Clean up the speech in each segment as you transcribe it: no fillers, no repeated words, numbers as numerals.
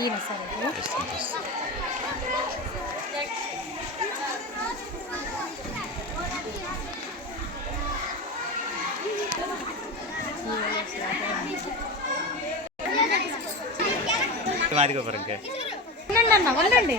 ఈయన సరే అన్న ఉండండి.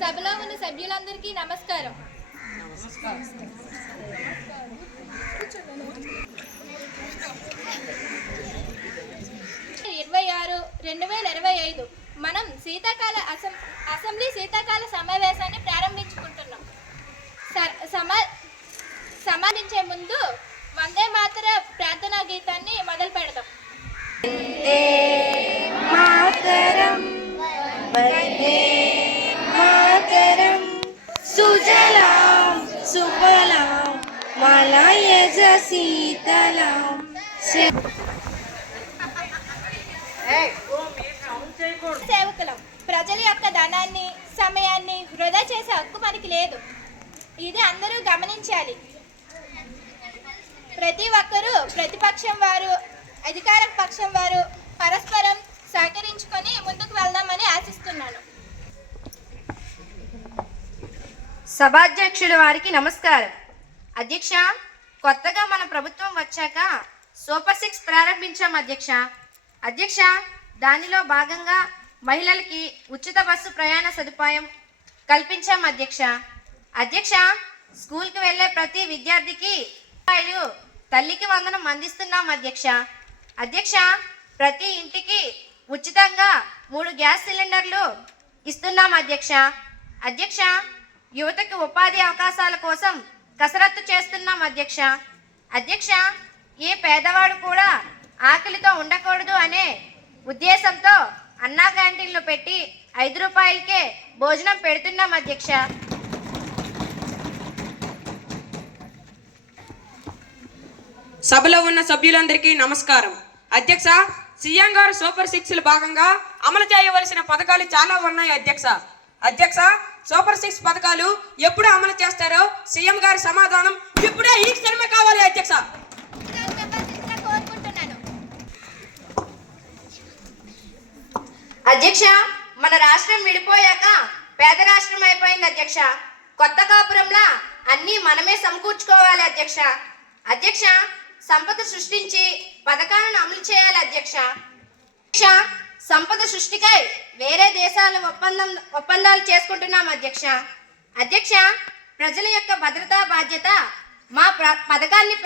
సభలో ఉన్న సభ్యులందరికీ నమస్కారం. 26/2025 మనం అసెంబ్లీ శీతాకాల సమావేశాన్ని ప్రారంభించుకుంటున్నాం. సమావేశించే ముందు వందే మాతర ప్రార్థనా గీతాన్ని మొదలు పెడదాం. సుజలాం సుఫలాం మలయజ శీతలాం. సేవకులం. ప్రజల యొక్క ధనాన్ని సమయాన్ని వృధా చేసే హక్కు మనకి లేదు. ఇది అందరూ గమనించాలి. ప్రతి ఒక్కరూ ప్రతిపక్షం వారు అధికార పక్షం వారు పరస్పరం సహకరించుకొని ముందుకు వెళ్దామని ఆశిస్తున్నాను. సభాధ్యక్షుల వారికి నమస్కారం. అధ్యక్ష, కొత్తగా మన ప్రభుత్వం వచ్చాక సూపర్ 6 ప్రారంభించాం అధ్యక్ష. అధ్యక్ష, దానిలో భాగంగా మహిళలకి ఉచిత బస్సు ప్రయాణ సదుపాయం కల్పించాం అధ్యక్ష. అధ్యక్ష, స్కూల్కి వెళ్ళే ప్రతి విద్యార్థికి తల్లికి వందనం అందిస్తున్నాం అధ్యక్ష. అధ్యక్ష, ప్రతి ఇంటికి ఉచితంగా 3 గ్యాస్ సిలిండర్లు ఇస్తున్నాం అధ్యక్ష. అధ్యక్ష, యువతకు ఉపాధి అవకాశాల కోసం కసరత్తు చేస్తున్నాం అధ్యక్ష. అధ్యక్ష, ఏ పేదవాడు కూడా ఆకలితో ఉండకూడదు అనే ఉద్దేశంతో అన్నా క్యాంటీన్లు పెట్టి 5 రూపాయలకే భోజనం పెడుతున్నాం అధ్యక్ష. సభలో ఉన్న సభ్యులందరికీ నమస్కారం. అధ్యక్ష, సీఎం గారు సూపర్ 6 భాగంగా అమలు చేయవలసిన పథకాలు చాలా ఉన్నాయి అధ్యక్ష. అధ్యక్ష, సూపర్ 6 పథకాలు ఎప్పుడు అమలు చేస్తారో సీఎం గారి సమాధానం ఇప్పుడే ఈ క్షణమే కావాలి అధ్యక్ష. అధ్యక్ష, మన రాష్ట్రం విడిపోయాక పేద రాష్ట్రం అయిపోయింది అధ్యక్ష. కొత్త కాపురంలా అన్నీ మనమే సమకూర్చుకోవాలి అధ్యక్ష. అధ్యక్ష, సంపద సృష్టించి పథకాలను అమలు చేయాలి అధ్యక్ష. సంపద సృష్టికై వేరే దేశాల ఒప్పందాలు చేసుకుంటున్నాం అధ్యక్ష. అధ్యక్ష, ప్రజల యొక్క భద్రతా బాధ్యత మా పథకాన్ని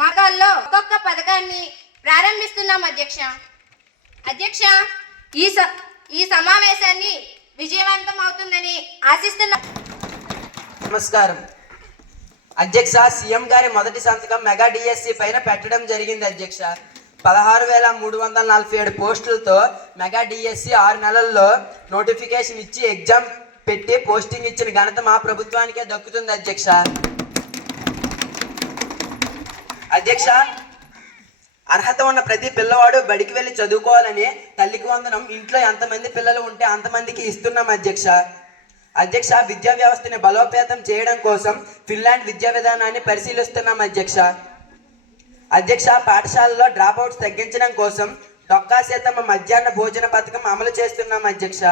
మార్గాల్లో ఒక్కొక్క పథకాన్ని ప్రారంభిస్తున్నాం అధ్యక్ష. అధ్యక్ష, ఈ సమావేశాన్ని విజయవంతం అవుతుందని ఆశిస్తున్నాం. నమస్కారం అధ్యక్ష. సీఎం గారి మొదటి సంతకం మెగా డిఎస్సి పైన పెట్టడం జరిగింది అధ్యక్ష. 16,347 పోస్టులతో మెగా డిఎస్సి 6 నెలల్లో నోటిఫికేషన్ ఇచ్చి ఎగ్జామ్ పెట్టి పోస్టింగ్ ఇచ్చిన ఘనత మా ప్రభుత్వానికే దక్కుతుంది అధ్యక్ష. అధ్యక్ష, అర్హత ఉన్న ప్రతి పిల్లవాడు బడికి వెళ్ళి చదువుకోవాలని తల్లికి వందనం ఇంట్లో ఎంతమంది పిల్లలు ఉంటే అంతమందికి ఇస్తున్నాం అధ్యక్ష. అధ్యక్ష, విద్యా వ్యవస్థని బలోపేతం చేయడం కోసం ఫిన్లాండ్ విద్యా విధానాన్ని పరిశీలిస్తున్నాం అధ్యక్ష. అధ్యక్ష, పాఠశాలలో డ్రాప్అవుట్స్ తగ్గించడం కోసం డొక్కా సీతమ్మ మధ్యాహ్న భోజన పథకం అమలు చేస్తున్నాం అధ్యక్ష.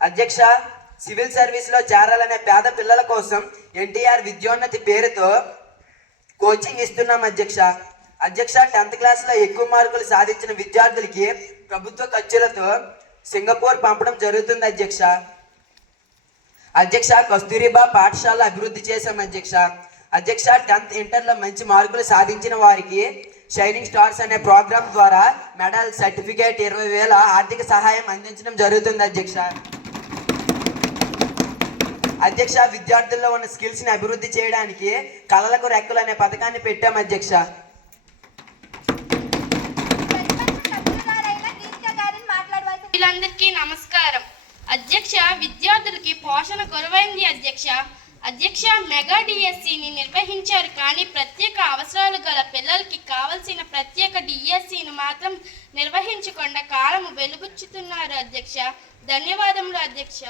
అధ్యక్ష, సివిల్ సర్వీస్ లో చేరాలనే పేద పిల్లల కోసం ఎన్టీఆర్ విద్యోన్నతి పేరుతో కోచింగ్ ఇస్తున్నాం అధ్యక్ష. అధ్యక్ష, 10th క్లాస్లో ఎక్కువ మార్కులు సాధించిన విద్యార్థులకి ప్రభుత్వ ఖర్చులతో సింగపూర్ పంపడం జరుగుతుంది అధ్యక్ష. అధ్యక్ష, కస్తూరిబా పాఠశాల అభివృద్ధి చేశాం అధ్యక్ష. అధ్యక్ష, 10th ఇంటర్లో మంచి మార్కులు సాధించిన వారికి షైనింగ్ స్టార్స్ అనే ప్రోగ్రాం ద్వారా మెడల్, సర్టిఫికేట్, 20,000 ఆర్థిక సహాయం అందించడం జరుగుతుంది అధ్యక్ష. అధ్యక్ష, విద్యార్థుల్లో ఉన్న స్కిల్స్ ని అభివృద్ధి చేయడానికి కళలకు రెక్కలు అనే పథకాన్ని పెట్టాం అధ్యక్ష. వీళ్ళందరికీ నమస్కారం. అధ్యక్ష, విద్యార్థులకి పోషణ కొరవైంది అధ్యక్ష. అధ్యక్ష, మెగా డిఎస్సిని నిర్వహించారు, కానీ ప్రత్యేక అవసరాలు గల పిల్లలకి కావలసిన ప్రత్యేక డిఎస్సిని మాత్రం నిర్వహించకుండా కాలం వెలుగుచ్చుతున్నారు అధ్యక్ష. ధన్యవాదములు అధ్యక్ష.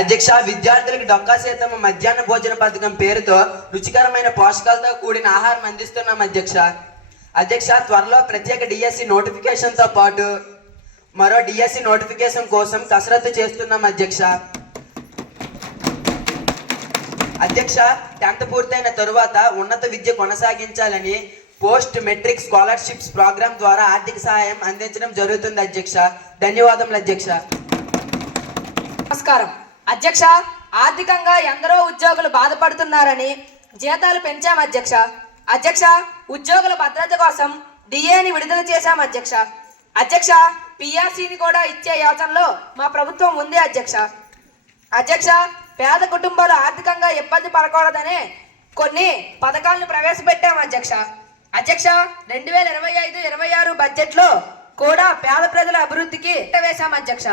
అధ్యక్ష, విద్యార్థులకు డొక్కా సీతమ్మ మధ్యాహ్న భోజన పథకం పేరుతో రుచికరమైన పోషకాలతో కూడిన ఆహారం అందిస్తున్నాం అధ్యక్ష. అధ్యక్ష, త్వరలో ప్రత్యేక డిఎస్సి నోటిఫికేషన్తో పాటు మరో డిఎస్సి నోటిఫికేషన్ కోసం కసరత్తు చేస్తున్నాం అధ్యక్ష. అధ్యక్ష, 10th పూర్తయిన తరువాత ఉన్నత విద్య కొనసాగించాలని పోస్ట్ మెట్రిక్ స్కాలర్షిప్స్ ప్రోగ్రాం ద్వారా ఆర్థిక సహాయం అందించడం జరుగుతుంది అధ్యక్ష. ధన్యవాదములు అధ్యక్ష. నమస్కారం అధ్యక్ష. ఆర్థికంగా ఎందరో ఉద్యోగులు బాధపడుతున్నారని జీతాలు పెంచాం అధ్యక్ష. అధ్యక్ష, ఉద్యోగుల భద్రత కోసం డిఏని విడుదల చేశాం అధ్యక్ష. అధ్యక్ష, పిఆర్సీని కూడా ఇచ్చే యోచనలో మా ప్రభుత్వం ఉంది అధ్యక్ష. అధ్యక్ష, పేద కుటుంబాలు ఆర్థికంగా ఇబ్బంది పడకూడదనే కొన్ని పథకాలను ప్రవేశపెట్టాం అధ్యక్ష. అధ్యక్ష, 2025-26 బడ్జెట్లో కూడా పేద ప్రజల అభివృద్ధికి వేశాం అధ్యక్ష.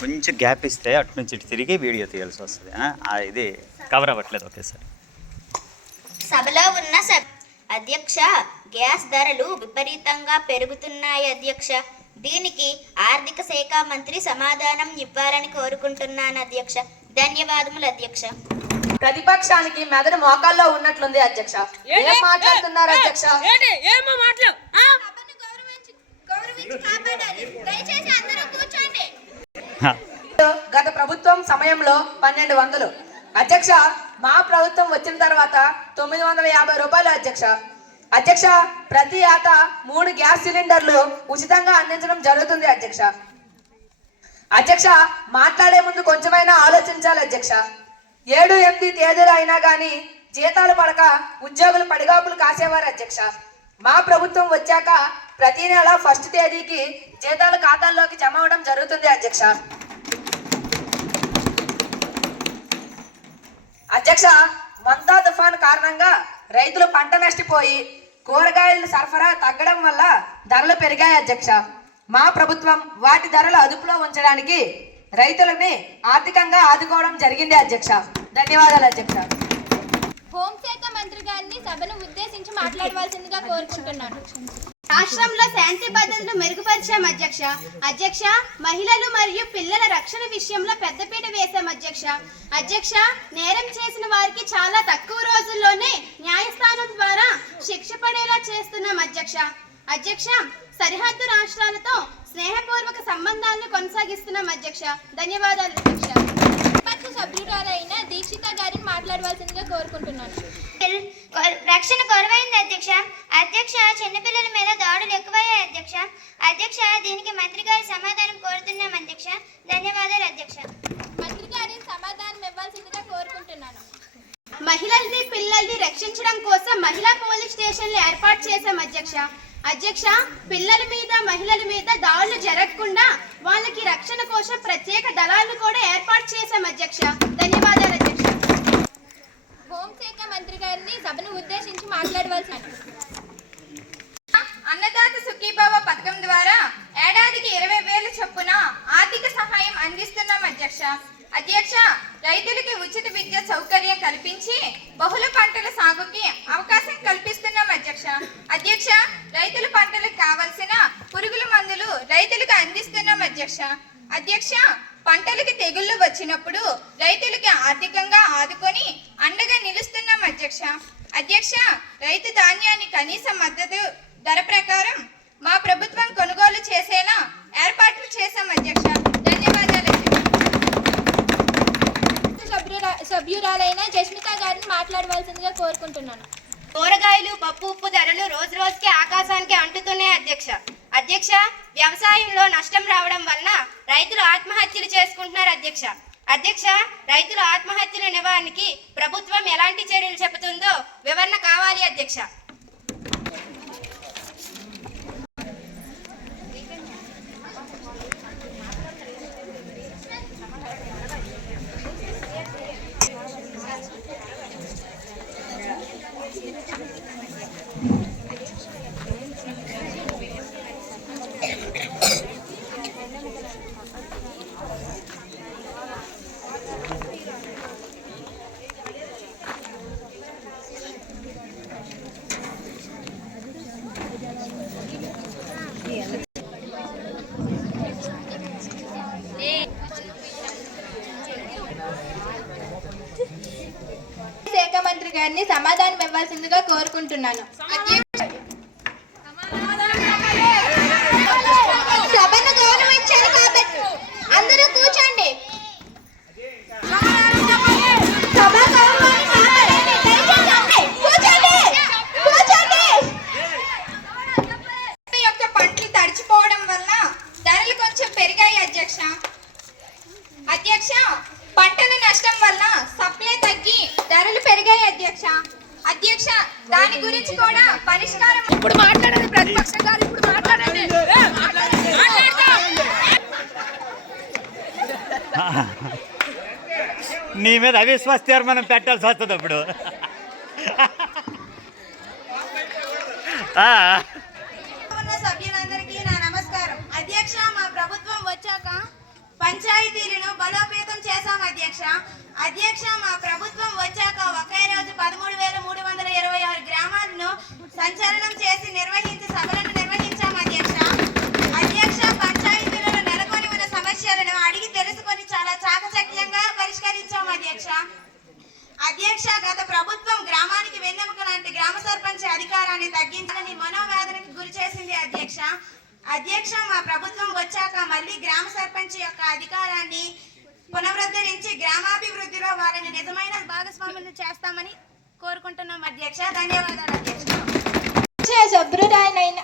కొంచెం గ్యాప్ ఇస్తే అటు నుంచి ఇటు తిరిగి వీడియో తీయాల్సి వస్తుంది. ఇది కవర్ అవ్వట్లేదు ఒకేసారి. సభలో ఉన్న అధ్యక్ష, గ్యాస్ ధరలు విపరీతంగా పెరుగుతున్నాయి అధ్యక్ష. దీనికి ఆర్థిక శాఖ మంత్రి సమాధానం ఇవ్వాలని కోరుకుంటున్నాను అధ్యక్ష. ధన్యవాదములు అధ్యక్ష. ప్రతిపక్షానికి మెదడు మోకాల్లో ఉన్నట్లుంది అధ్యక్ష. ఏం మాట్లాడుతున్నారు అధ్యక్ష? దయచేసి అందరూ కూర్చోండి. గత ప్రభుత్వం సమయంలో 1200 అధ్యక్ష. మా ప్రభుత్వం వచ్చిన తర్వాత 950 రూపాయలు అధ్యక్ష. అధ్యక్ష, ప్రతి ఏటా 3 గ్యాస్ సిలిండర్లు ఉచితంగా అందించడం జరుగుతుంది అధ్యక్ష. అధ్యక్ష, మాట్లాడే ముందు కొంచెమైనా ఆలోచించాలి అధ్యక్ష. 7-8 తేదీలు అయినా కానీ జీతాలు పడక ఉద్యోగులు పడిగాపులు కాసేవారు అధ్యక్ష. మా ప్రభుత్వం వచ్చాక ప్రతి నెల 1st తేదీకి జీతాలు ఖాతాల్లోకి జమ అవడం జరుగుతుంది అధ్యక్ష. అధ్యక్ష, మంతా తుఫాన్ కారణంగా రైతులు పంట నష్టపోయి కూరగాయల సరఫరా తగ్గడం వల్ల ధరలు పెరిగాయి అధ్యక్ష. మా ప్రభుత్వం వాటి ధరలు అదుపులో ఉంచడానికి రైతులని ఆర్థికంగా ఆదుకోవడం జరిగింది అధ్యక్ష. ధన్యవాదాలు అధ్యక్ష. హోంశాఖ మంత్రి గారిని సభను ఉద్దేశించి మాట్లాడవలసిందిగా కోరుకుంటున్నాను. రాష్ట్రంలో శాంతి భద్రతను మెరుగుపరిచాం అధ్యక్ష. అధ్యక్ష, మహిళలు మరియు పిల్లల రక్షణ విషయంలో పెద్దపీట వేశాం అధ్యక్ష. అధ్యక్ష, నేరం చేసిన వారికి చాలా తక్కువ రోజుల్లోనే న్యాయస్థానం ద్వారా శిక్ష పడేలా చేస్తున్నాం అధ్యక్ష. అధ్యక్ష, సరిహద్దు రాష్ట్రాలతో స్నేహపూర్వక సంబంధాలను కొనసాగిస్తున్నాం అధ్యక్ష. ధన్యవాదాలు అధ్యక్ష. సభ్యురాలైన దీక్షిత గారిని మాట్లాడవలసిందిగా కోరుకుంటున్నాను. రక్షణ కొరవైంది అధ్యక్ష. అధ్యక్ష, చిన్నపిల్లల మీద దాడులు ఎక్కువయ్యాయి అధ్యక్ష. అధ్యక్ష, దీనికి మంత్రి గారి సమాధానం కోరుతున్నాం అధ్యక్ష. ధన్యవాదాలు అధ్యక్ష. మంత్రి గారిని సమాధానం ఇవ్వాల్సిందిగా కోరుకుంటున్నాను. మహిళల్ని పిల్లల్ని రక్షించడం కోసం మహిళా పోలీస్ స్టేషన్లు ఏర్పాటు చేశాం అధ్యక్ష. అధ్యక్ష, పిల్లల మీద మహిళల మీద దాడులు జరగకుండా వాళ్ళకి రక్షణ కోసం ప్రత్యేక దళాలను కూడా ఏర్పాటు చేశాం అధ్యక్ష. ధన్యవాదాలు అధ్యక్ష. హోంశాఖ మంత్రి గారిని సభను ఉద్దేశించి మాట్లాడవలసిన అన్నదాత సుఖీభావ పథకం ద్వారా ఏడాదికి 20,000 చొప్పున ఆర్థిక సహాయం అందిస్తున్నాం అధ్యక్ష. అధ్యక్ష, రైతులకి ఉచిత విద్య సౌకర్యం కల్పించి బహుళ పంటల సాగుకి అవకాశం కల్పిస్తున్నాం అధ్యక్ష. అధ్యక్ష, రైతుల పంటలకు కావలసిన పురుగుల మందులు రైతులకు అందిస్తున్నాం అధ్యక్ష. అధ్యక్ష, పంటలకి తెగుళ్లు వచ్చినప్పుడు రైతులకి ఆర్థికంగా ఆదుకొని అండగా నిలుస్తున్నాం అధ్యక్ష. అధ్యక్ష, రైతు ధాన్యాన్ని కనీస మద్దతు ధర ప్రకారం మా ప్రభుత్వం కొనుగోలు చేసేలా ఏర్పాట్లు చేశాం అధ్యక్ష. ధన్యవాదాలు సభ్యురాలైన జస్మిత గారిని మాట్లాడవలసిందిగా కోరుకుంటున్నాను. కూరగాయలు, పప్పు, ఉప్పు ధరలు రోజు రోజుకి ఆకాశానికి అంటుతున్నాయి అధ్యక్ష. అధ్యక్ష, వ్యవసాయంలో నష్టం రావడం వలన రైతులు ఆత్మహత్యలు చేసుకుంటున్నారు అధ్యక్ష. అధ్యక్ష, రైతుల ఆత్మహత్యల నివారణకి ప్రభుత్వం ఎలాంటి చర్యలు చెబుతుందో వివరణ కావాలి అధ్యక్ష. శాఖ మంత్రి గారిని సమాధానం ఇవ్వాల్సిందిగా కోరుకుంటున్నాను. సభను గౌరవించాలి కాబట్టి అందరూ కూర్చోండి. సభ గౌరవాన్ని కాపాడండి. కూర్చోండి, కూర్చోండి. యొక్క పంటలు తడిచిపోవడం వల్ల ధరలు కొంచెం పెరిగాయి అధ్యక్ష. అధ్యక్ష, పంటల నష్టం వల్ల సప్లై తగ్గి ధరలు పెరిగాయి అధ్యక్ష. అధ్యక్ష, దాని గురించి కూడా పరిష్కారం. ఇప్పుడు మాట్లాడండి ప్రతిపక్షం గారు, ఇప్పుడు మాట్లాడండి. నీ మీద అవిశ్వాస తీర్మానం పెట్టాల్సి వస్తుంది అప్పుడు. ఉన్న సభ్యులందరికీ నా నమస్కారం. అధ్యక్ష, మా ప్రభుత్వం వచ్చాక పంచాయతీలను బలోపేతం చేశాం అధ్యక్ష. అధ్యక్ష, మా ప్రభుత్వం వచ్చాక ఒకే రోజు 13,326 గ్రామాలను సంచలనం చేసి సభలను నిర్వహించాం అధ్యక్ష. అధ్యక్ష, పంచాయతీలలో నెలకొని ఉన్న సమస్యలను అడిగి తెలుసుకొని చాలా చాకచక్యంగా పరిష్కరించాం అధ్యక్ష. అధ్యక్ష, గత ప్రభుత్వం గ్రామానికి వెన్నెముక లాంటి గ్రామ సర్పంచ్ అధికారాన్ని తగ్గించాలని మనోవేదనకు గురి చేసింది అధ్యక్ష. అధ్యక్ష, మా ప్రభుత్వం వచ్చాక మళ్ళీ గ్రామ సర్పంచ్ యొక్క అధికారాన్ని పునరుద్ధరించి గ్రామాభివృద్ధిలో వారిని నిజమైన భాగస్వాములు చేస్తామని కోరుకుంటున్నాం అధ్యక్ష. ధన్యవాదాలు అధ్యక్ష. సభ్యురాలైన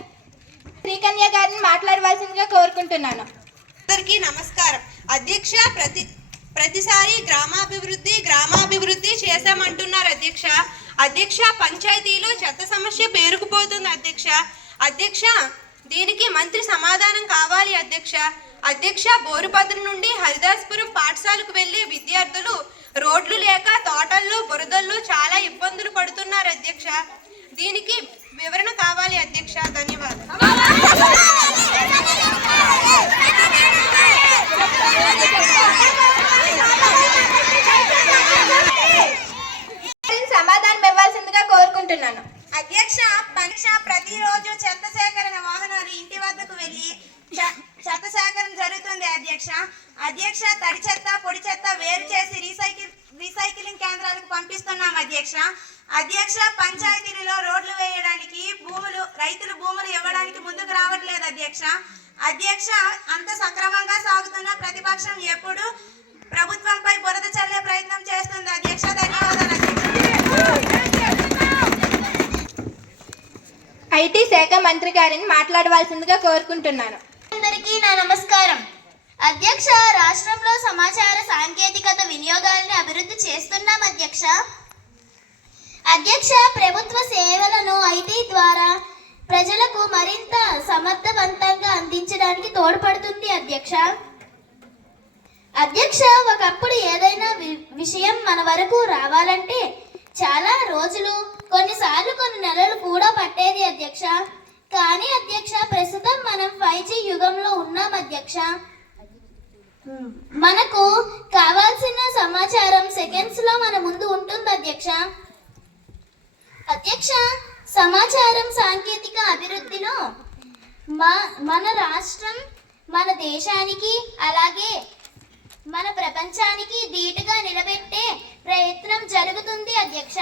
శ్రీకన్య గారిని మాట్లాడవలసిందిగా కోరుకుంటున్నాను. అందరికీ నమస్కారం. అధ్యక్ష, ప్రతిసారి గ్రామాభివృద్ధి చేశామంటున్నారు అధ్యక్ష. అధ్యక్ష, పంచాయతీలో చెత్త సమస్య పేరుకుపోతుంది అధ్యక్ష. అధ్యక్ష, దీనికి మంత్రి సమాధానం కావాలి అధ్యక్ష. అధ్యక్ష, బోరుపద్ర నుండి హరిదాస్పురం పాఠశాలకు వెళ్లే విద్యార్థులు రోడ్లు లేక తోటల్లో బురదల్లో చాలా ఇబ్బందులు పడుతున్నారు అధ్యక్ష. దీనికి వివరణ కావాలి అధ్యక్ష. ధన్యవాదాలు. సమాధానం ఇవ్వాల్సిందిగా కోరుకుంటున్నాను. అధ్యక్ష, ప్రతిరోజు చెత్త సేకరణ వాహనాలు ఇంటి వద్దకు వెళ్లి చెత్త సేకరణ జరుగుతుంది అధ్యక్ష. అధ్యక్ష, తడి చెత్త, పొడి చెత్త వేరు చేసి రీసైక్లింగ్ కేంద్రాలకు పంపిస్తున్నాం అధ్యక్ష. అధ్యక్ష, పంచాయతీలలో రోడ్లు వేయడానికి రైతులు భూములు ఇవ్వడానికి ముందుకు రావట్లేదు అధ్యక్ష. అధ్యక్ష, అంత సక్రమంగా సాగుతున్న ప్రతిపక్షం ఎప్పుడు ప్రభుత్వంపై బురద చల్లే ప్రయత్నం చేస్తుంది అధ్యక్ష. ధన్యవాదాలు ఐటీ శాఖ మంత్రి గారిని మాట్లాడవలసిందిగా కోరుకుంటున్నాను. అందరికీ నా నమస్కారం. అధ్యక్ష, రాష్ట్రంలో సమాచార సాంకేతికత వినియోగాలను అభివృద్ధి చేస్తున్నాం అధ్యక్ష. అధ్యక్ష, ప్రభుత్వ సేవలను ఐటీ ద్వారా ప్రజలకు మరింత సమర్థవంతంగా అందించడానికి తోడ్పడుతుంది అధ్యక్ష. అధ్యక్ష, ఒకప్పుడు ఏదైనా విషయం మన వరకు రావాలంటే చాలా రోజులు, కొన్నిసార్లు కొన్ని నెలలు కూడా పట్టేది అధ్యక్ష. కానీ అధ్యక్ష, ప్రస్తుతం మనం 5G యుగంలో ఉన్నాం అధ్యక్ష. మనకు కావాల్సిన సమాచారం సెకండ్స్ లో మన ముందు ఉంటుంది అధ్యక్ష. అధ్యక్ష, సమాచారం సాంకేతిక అభివృద్ధిలో మన రాష్ట్రం మన దేశానికి అలాగే మన ప్రపంచానికి ధీటుగా నిలబెట్టే ప్రయత్నం జరుగుతుంది అధ్యక్ష.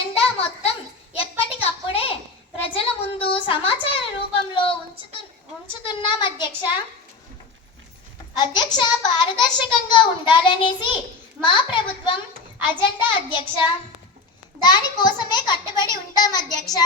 అజెండా మొత్తం ఎప్పటికప్పుడే ప్రజల ముందు సమాచార రూపంలో ఉంచుతున్నాం అధ్యక్ష. అధ్యక్ష, పారదర్శకంగా ఉండాలనేసి మా ప్రభుత్వం అజెండా అధ్యక్ష. దానికోసమే కట్టుబడి ఉంటాం అధ్యక్ష.